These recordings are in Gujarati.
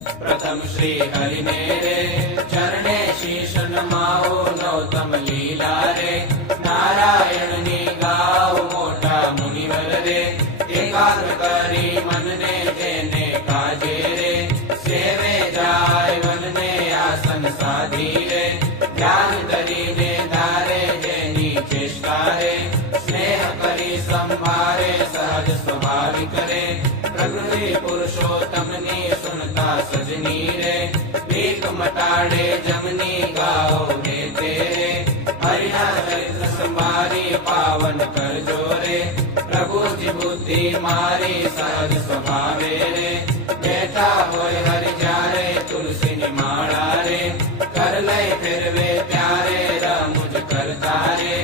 प्रथम श्री हरि ने रे चरणे शीश नमाओ नौतम लीला रे नारायण नी गाओ मोटा मुनिवर रे एकाग्र करी मन ने जेने काजे रे सेवे जाय मन ने आसन साधी रे ज्ञान करी ने धारे जेनी चेष्टा रे स्नेह करी संभारे सहज स्वाभाविक रे प्रकृति पुरुषोत्तम नी सुनता सजनी रे भीख मटाड़े जमनी गाओ रे तेरे हरिना चरित्र संभारी पावन कर जोरे प्रभु जी बुद्धि मारी सहज स्वभावे रे बैठा होय हरि जारे तुलसी निमाड़ा रे कर ले फिर वे प्यारे रमुज करता रे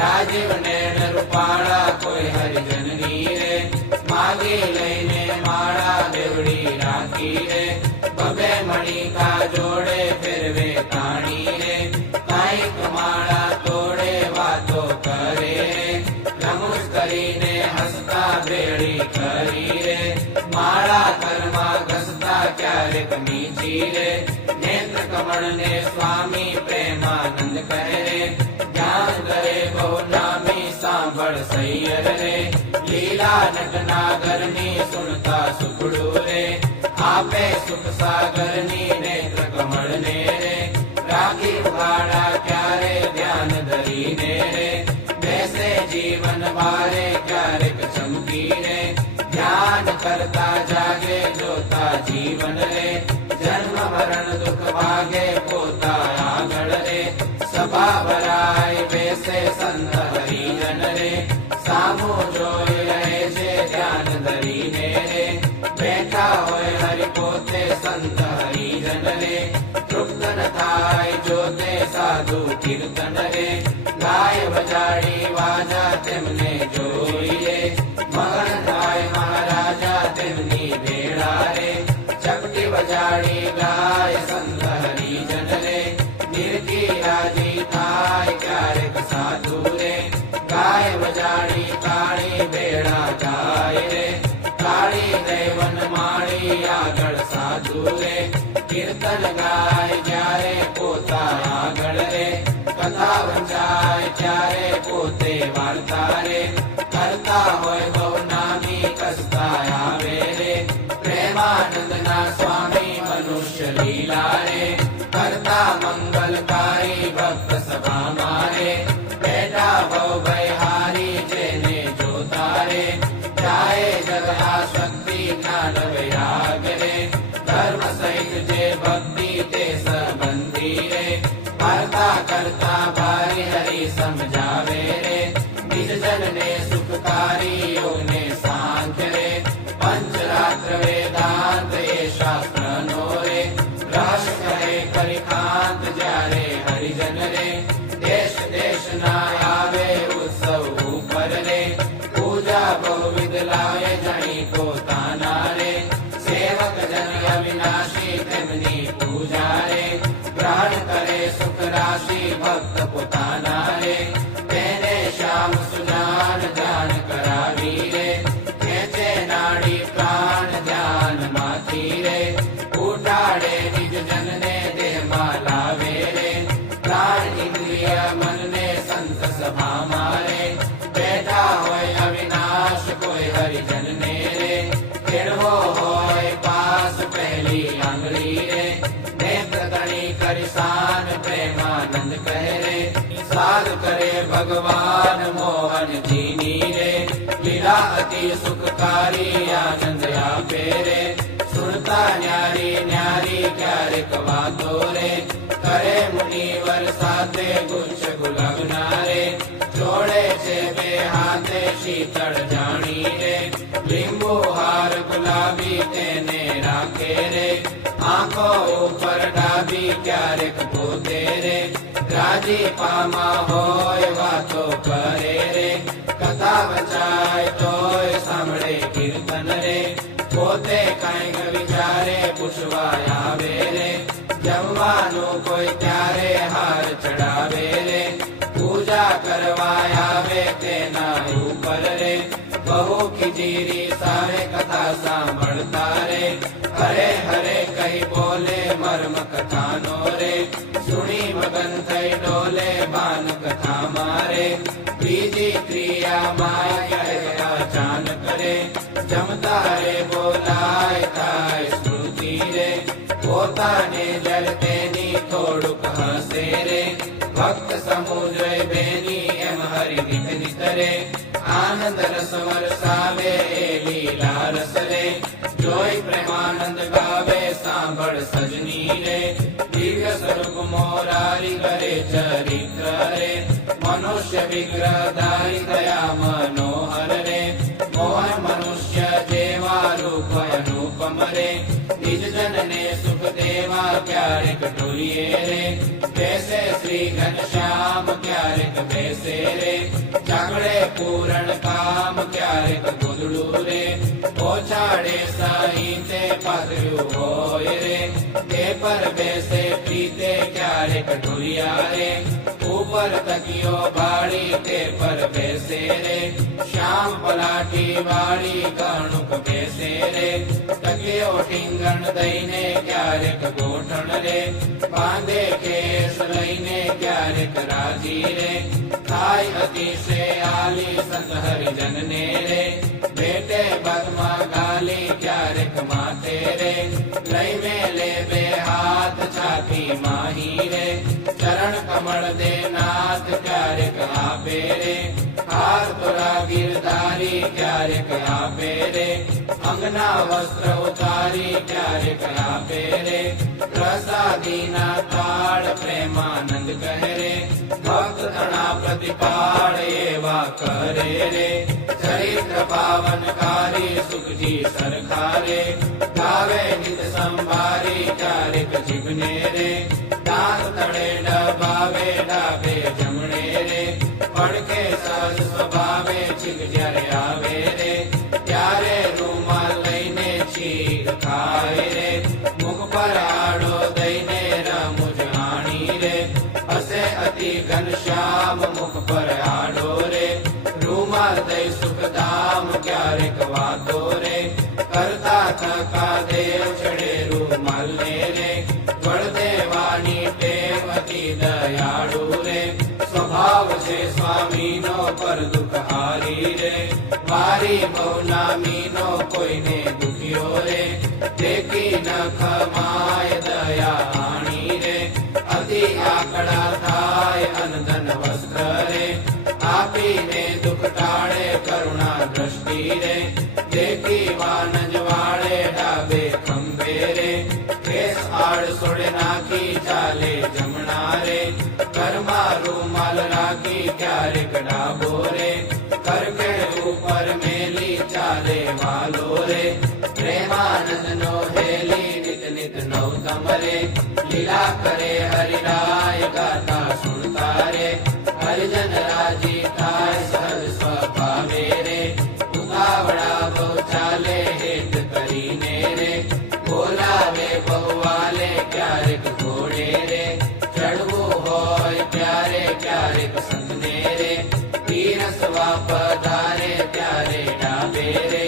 राजीव नैन रूपाड़ा कोई हरि जननी रे मागे लईने माड़ा देवड़ी राखी रे बबे मणि का जोड़े फिर वे ताणी रे काई कमाड़ा तोड़े वातो करे रे नमुस करीने हसता बेड़ी करी रे माड़ा कर्मा घसता क्यारेक नीची रे नेत्र कमल ने स्वामी प्रेमानंद कहे रे ज्ञान करे बहु नामी सांभळ सैयर रे लीला नटनागर नी सुनता सुखड़ू रे आपे सुख सागर नी नेत्र कमल ने रे राखी उगाड़ा क्यारे ध्यान धरी ने रे वैसे जीवन बारे क्यारेक चमकी रे ध्यान करता जागे जोता जीवन रे जन्म मरण दुख भागे पोता आगड़ रे सभा भराय वैसे संत हरिजन रे सामो जोई रहे जे ध्यान धरी ने रे बैठा होय हरि पोते संत हरिजन रे तृप्त न थाय जोते साधु कीर्तन रे गाय बजाड़ी वाजा तेमने जोईए मगन थाय महाराजा तेमनी भेड़ा रे चपटी बजाड़ी गाय संत हरिजन रे निर्की राजी थाय क्यारेक साधु रे गाय बजाड़ी काली बेड़ा गाय रे काली देवन माड़ी आगड़ साधु रे कीर्तन गाय जारे पोता आगड़ रे कथा वंचाय चारे पोते वार्ता रे करता होय बहु नामी कसता आवे रे प्रेमानंद ना स्वामी मनुष्य लीला रे करता मंगलकारी भक्त सभा मारे बेटा बहु भयहारी जेने जोता रे जाए जग आसक्ति ज्ञान वैराग रे धर्म सहित जे भक्ति ते संबंधी रे वार्ता करता भारी हरि समझावे रे निज जन ने सुखकारी योग ने सांख्य रे पंचरात्र वेदांत ये शास्त्र नो रे राश करे करिकांत जारे हरिजन रे देश देश ना आवे उत्सव ऊपर रे पूजा बहुविध लाए जनी को ताना रे सेवक जन अविनाशी तेमनी पूजा रे प्राण करे सुख राशि भक्त पुताना रे तेने श्याम सुजान ध्यान करावी रे खेचे नाड़ी प्राण ध्यान माथी रे उठाड़े निज जन ने देह मालावे रे प्राण इंद्रिय मन ने संत सभा मारे बैठा होय अविनाश कोई हरिजन ने रे केड़वो होय पास पहली आंगली रे नेत्र गणी करिसान प्रेमानंद कहे रे साध करे भगवान मोहन जीनी रे लीला अति सुखकारी आनंद आपे रे सुनता न्यारी न्यारी क्यारेक वातो रे करे मुनिवर साथे गुच्छ गुलगना रे जोड़े छे बे हाथे शीतल जानी रे लींबू हार गुलाबी तेने राखे रे आंखों ऊपर डाबी क्यारेक पोते रे राजी पामा होय वातो करे रे कथा बचाय तोय सामड़े कीर्तन रे पोते कांईक विचारे पुछवाया रे जमवानो कोई त्यारे हार चढ़ावे रे पूजा करवाया वे तेना ऊपर रे बहु खिजीरी सारे कथा सांभळता रे હરે હરે કહી બોલે મર્મ કથાનો રે સુણી મગન થઈ ડોલે ભાન કથા મારે બીજી ક્રિયા માય અચાનક રે જમતા રે બોલાય થાય સ્મૃતિ રે પોતાને જલ તેની થોડુંક હસે રે ભક્ત સમૂહ જોઈ બેની એમ હરિ નિત નિત રે આનંદ રસ વરસાવે એ લીલા રસ રે જોઈ પ્રેમાનંદ ગાવે સાંભળ સજની રે દિવ્ય સ્વરૂપ મોરારી કરે ચરિત્ર રે મનુષ્ય વિગ્રહ ધારી દયા મનોહર રે મોહન મનુષ્ય જેવા રૂપ અનુપમ રે નિજ જનને સુખ દેવા ક્યારેક ડોલીએ રે બેસે શ્રી ઘનશ્યામ ક્યારેક બેસે રે જાગડે પૂરણ કામ ક્યારેક ગોદડું રે પહોંચાડે સાહિત્ય પાથર્યું હોય રે તે પર બેસે પ્રીતે ક્યારેક ઢોલિયા રે ઉપર તકિયો ભાળી તે પર બેસે રે શ્યામ પલાઠી વાળી કણુક બેસે રે તકિયો ટીંગણ દઈને ક્યારેક ગોઠણ રે બાંધે કેસ લઈને ક્યારેક રાજી રે થાય અતિશય આલી સંત હરિજન ને રે બેટે પગમાં ગાલી ક્યારેક માથે રે લઈ મેલે બે હાથ છાતી માહી રે ચરણ કમળ દે નાથ ક્યારેક આપે રે હાર તોરા ગિરધારી ક્યારેક આપે રે અંગના વસ્ત્ર ઉતારી ક્યારેક આપે રે પ્રસાદીના તાળ પ્રેમાનંદ કહે રે ભક્ત તણા પ્રતિપાળ એવા કરે રે ચરિત્ર પાવનકારી સુખજી સરખારે ગાવે નિત સંભારી ક્યારેક જીભને રે દાંત તળે ડબાવે ડાબે જમણે રે પડકે સહજ સ્વભાવે છીક જ્યારે આવે રે ત્યારે રૂમાલ લઈને છીક ખાય રે મુખ પર આડો દઈને રમુજ આણી રે હસે અતિ ઘનશ્યામ મુખ પર આડો રે રૂમાલ દઈ સુખધામ ક્યારેક વાતો રે કરતા થકા દેવ ચડે રૂમાલ ને રે વળ દેવાની ટેવ અતિ દયાળુ રે સ્વભાવ છે સ્વામીનો પર દુઃખ હારી રે મારી બહુ નામીનો કોઈને દુખ્યો રે દેખી ન ખમાય દયા આણી રે અતિ આકડા થાય અનધન વસ્ત્ર રે આપીને દુઃખ ટાળે કરુણા દ્રષ્ટિ રે દેખી વાનજ વાળે ડાબે ખંભે રે કેસ આડ સોડે નાખી ચાલે જમણા રે ઘરમાં રૂમાલ રાખી ક્યારેક ડાબો રે કરકે ઉપર મેલી ચાલે વાલો રે પ્રેમાનંદ નો હેલી નિત નિત નવતમ રે લીલા કરે હરિરાય ગાતા સુણતા રે હરિજન રાજી થાય સહજ સ્વભાવે રે ઉતાવળા બહુ ચાલે હેત કરીને રે બોલાવે બહુવાલે ક્યારેક ઘોડે રે ચડવું હોય ત્યારે ક્યારેક સંગને રે પીરસવા પધારે ત્યારે ડાબે રે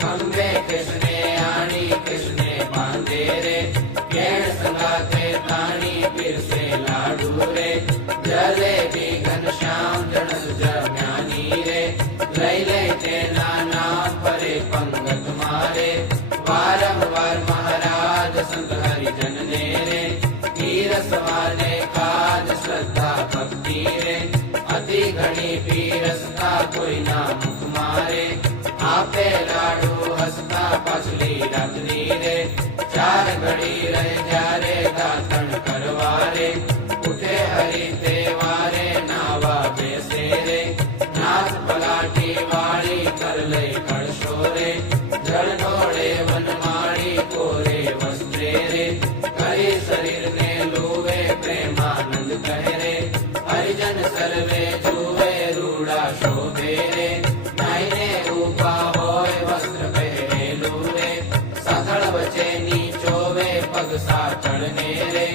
ખંભે કૃષ્ણે આણી કૃષ્ણે બાંધે રે કેણ સંગાતે તાણી પીરસે લાડુ રે જલેબી ઘનશ્યામ જણસ જમ્યાની રે લઈ લે તેના નામ પરે પંગત મારે વારંવાર મહારાજ સંત હરિજન ને રે પીરસવાને કાજ શ્રદ્ધા ભક્તિ રે અતિ ઘણી પીરસતા કોઈના મુખ મારે આપે લાડુ હસતા પાછલી રાત્રિ રે ચાર ઘડી રહે જ્યારે દાતણ કરવા રે ઉઠે હરી તે વારે નાવા બેસે રે નાથ પલાટી વાળી કર લઈ કળશો રે જળ ઢોળે વનમાળી કોરે વસ્ત્રે રે કરી શરીર ને લુવે પ્રેમાનંદ કહે રે હરિજન સર્વે જુએ રૂડા શોભે રે નાઈને રૂપા હોય વસ્ત્ર પહેરેલું રે સાથળ વચ્ચે નીચોવે પગ સાચળને રે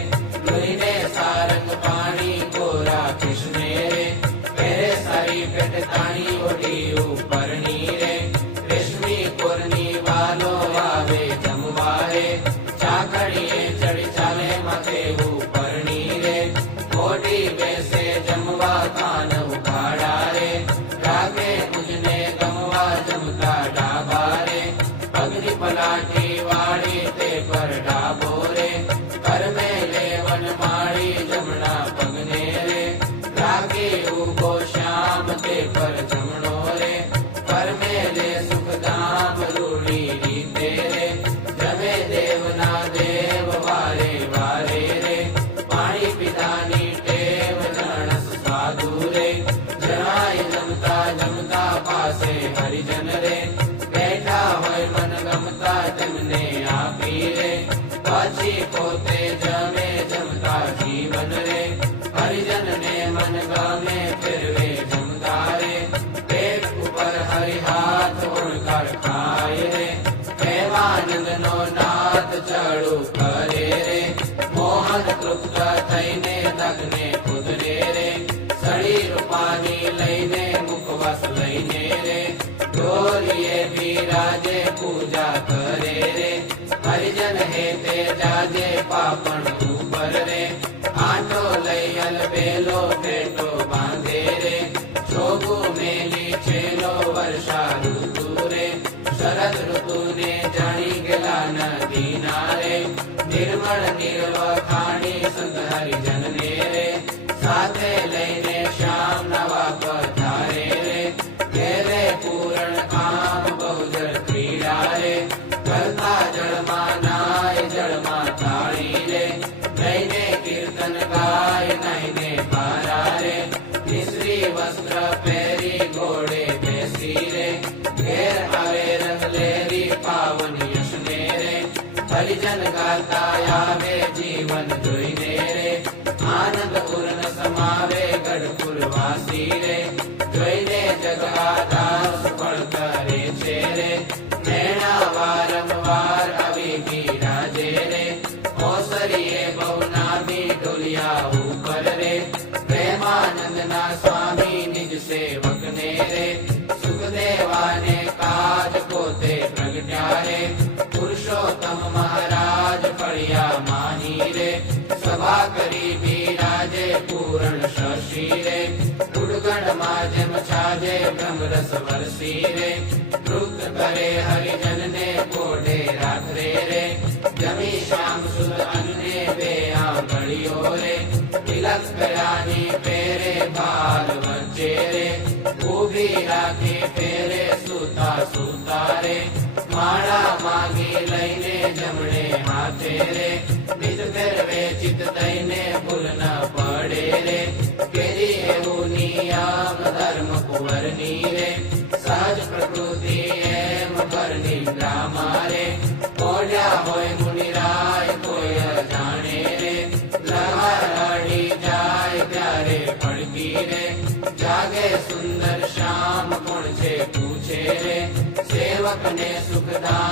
લોહીને સારંગ પાણી કોરા કૃષ્ણે રે પહેરે સારી પેટ તાણી ઓઢી ઉપરની રે રેશમી કોરની વાલો આવે જમવા રે ડાબો રે કર્મે લેવન માળી જમણા પગને રે રાખે ઉભો શ્યામ તે પર જમણો રે કર્મે લે સુખધામ રૂડી રીતે રે જમે દેવના દેવ વારે વારે રે પાણી પીધાની ટેવ જણસ સાધુ રે જણાય જમતા જમતા પાસે હરિજન રે બેઠા હોય મન ગમતા તેમને આપી રે પછી પોતે જમે જમતા જીવન રે હરિજન ને મન ગમે ફેરવે જમતા રે પેટ ઉપર હરિ હાથ ઓળકાર ખાય રે પ્રેમાનંદ નો નાથ ચડુ કરે રે મોહન તૃપ્ત થઈને દગને કુદરે રે સળી રૂપાની લઈને મુખવાસ લઈને રે ડોલીએ બિરાજે પૂજા કરે રે હરિજન હે તે જાજે પાપણ ઉપર રે આંટો લઈ અલબેલો ભેટો બાંધે રે જોગુ મેલી છેલો વર્ષા ઋતુ રે શરદ ઋતુ ને જાણી ગેલા નદી ના રે નિર્મળ નિર્વખાણી સંત હરિજન ને રે સાથે લઈને શ્યામ નવા પધારે રે ઘેરે પૂરણ કામ બહુજર ક્રીડા રે કરતા જળમાં નાય જળમાં તાળી રે લઈને કીર્તન ગાય નાઈને પારા રે મિશ્રી વસ્ત્ર પહેરી ઘોડે બેસી રે ઘેર આવે રંગ લેરી પાવન યશને રે હરિજન ગાતા આવે જીવન જોઈને રે આનંદ પૂર્ણ સમાવે ગઢપુર વાસી રે જોઈને જગદાસ ફળ કરે છે રે નૈણા વારંવાર આવી બિરાજે રે ઓસરીએ બહુનામી ડોલિયા ઉપર રે પ્રેમાનંદ ના સ્વામી નિજ સેવક ને રે સુખદેવાને કાજ પોતે પ્રગટ્યા રે પુરુષોત્તમ મહારાજ ફળિયા માની રે સભા કરી બિરાજે પૂરણ શશી રે ઉડગણ માં જેમ છાજે બ્રહ્મરસ વરસી રે તૃપ્ત કરે હરિજન ને કોડે રાખરે રે જમી શ્યામ સુદ અન્ને બે આંગળીઓ રે તિલક કર્યાની પેરે બાલ વચ્ચે રે ઊભી રાખી પેરે સુતા સુતા રે માળા માગી લઈને જમણે હાથે રે નિજ ફેરવે ચિત દઈને ભૂલ ન પડે રે કેરી એવું નિયમ ધર્મ કુંવરની રે સહજ પ્રકૃતિ એમ ઘરની ગ્રામા રે ઓઢ્યા હોય મુનિરાય કોઈ જાણે રે લહરડી જાય ત્યારે પડકી રે જાગે સુંદર શ્યામ કોણ છે પૂછે રે સેવક ને સુખદાન